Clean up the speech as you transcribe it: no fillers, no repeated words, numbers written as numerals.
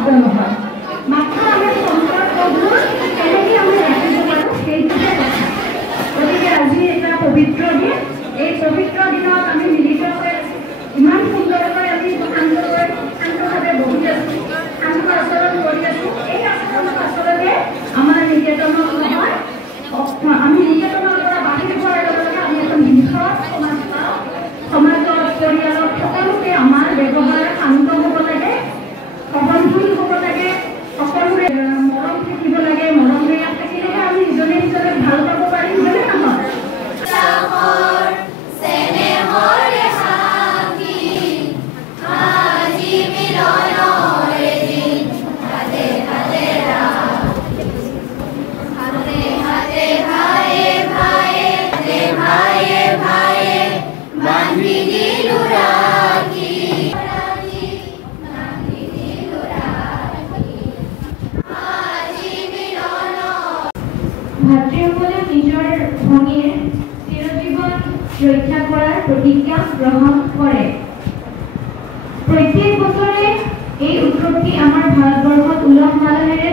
শব্দ নহয় মাত্ৰ আমাৰ সম্পৰ্কবোৰ কেনেকৈ আমি ৰাখিব পাৰোঁ সেইটোহে কথা গতিকে আজি এটা পবিত্ৰ দিন এই পবিত্ৰ দিনত আমি মিলিত হৈ ইমান সুন্দৰকৈ আমি শান্তভাৱে বহি আছোঁ শান্ত আচৰণ কৰি আছোঁ এই আচৰণটো আচলতে আমাৰ নিকেতনত নহয় আমি নিকেতনৰ পৰা বাহিৰ হোৱাৰ লগে লগে আমি এখন বৃহৎ সমাজ পাওঁ সমাজত পৰিয়ালত সকলোতে আমাৰ ব্যৱহাৰ শান্ত হ'ব লাগে সহনশীল হ'ব লাগে সকলোৰে মৰম থাকিব লাগে মৰমেৰে থাকিলেহে আমি ইজনে সিজনক ভাল পাব পাৰিম হয়নে নহয় ভাতৃসকলে নিজৰ ভঙীৰ চিৰজীৱন ৰক্ষা কৰাৰ প্ৰতিজ্ঞা গ্ৰহণ কৰে প্ৰত্যেক বছৰে এই উৎসৱটি আমাৰ ভাৰতবৰ্ষত উলহ মালহেৰে